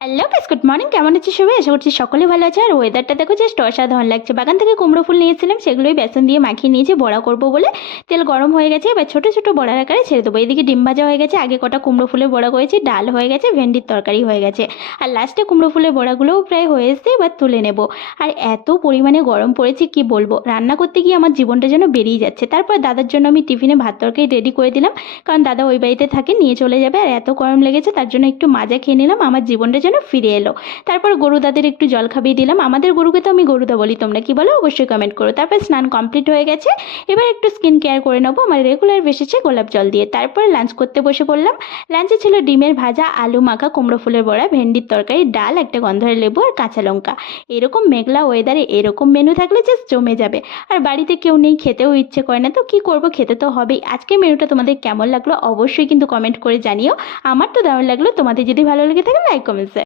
Hello guys, good morning. কেমন আছিস সবাই? আশা করছি সকলে ভালো আছে। আর ওয়েদারটা দেখো, জাস্ট অসাধারণ লাগছে। বাগান থেকে কুমড়ো ফুল নিয়েছিলাম, সেগুলোই বেসন দিয়ে মাখিয়ে নিয়েছি বড়া করব বলে। তেল গরম হয়ে গেছে, এবার ছোট ছোট বড়ার আকারে ছেড়ে দেবো। এদিকে ডিম ভাজা হয়ে গেছে, আগে কটা কুমড়ো ফুলের বড়া করেছি, ডাল হয়ে গেছে, ভেন্ডির তরকারি হয়ে গেছে। আর লাস্টে কুমড়ো ফুলের বড়াগুলোও প্রায় হয়ে এসছে, এবার তুলে নেব। আর এত পরিমাণে গরম পড়েছে কি বলবো, রান্না করতে গিয়ে আমার জীবনটা যেন বেরিয়ে যাচ্ছে। তারপর দাদার জন্য আমি টিফিনে ভাত তরকারি রেডি করে দিলাম, কারণ দাদা ওই বাড়িতে থাকে, নিয়ে চলে যাবে। আর এত গরম লেগেছে, তার জন্য একটু মাজা খেয়ে নিলাম, আমার জীবনটা যেন ফিরে এলো। তারপর গরুদাদের একটু জল খাইয়ে দিলাম। আমাদের গরুকে তো আমি গরুদা বলি, তোমরা কি বলো অবশ্যই কমেন্ট করো। তারপর স্নান কমপ্লিট হয়ে গেছে, এবার একটু স্কিন কেয়ার করে নেবো। আমার রেগুলার বেসেছে গোলাপ জল দিয়ে। তারপর লাঞ্চ করতে বসে পড়লাম। লাঞ্চে ছিল ডিমের ভাজা, আলু মাখা, কুমড়ো ফুলের বড়া, ভেন্ডির তরকারি, ডাল, একটা গন্ধের লেবু আর কাঁচা লঙ্কা। এরকম মেঘলা ওয়েদারে এরকম মেনু থাকলে জাস্ট জমে যাবে। আর বাড়িতে কেউ নেই, খেতেও ইচ্ছে করে না, তো কি করব, খেতে তো হবেই। আজকে মেনুটা তোমাদের কেমন লাগলো অবশ্যই কিন্তু কমেন্ট করে জানিও। আমার তো দারুণ লাগলো, তোমাদের যদি ভালো লেগে থাকে লাইক কমেন্ট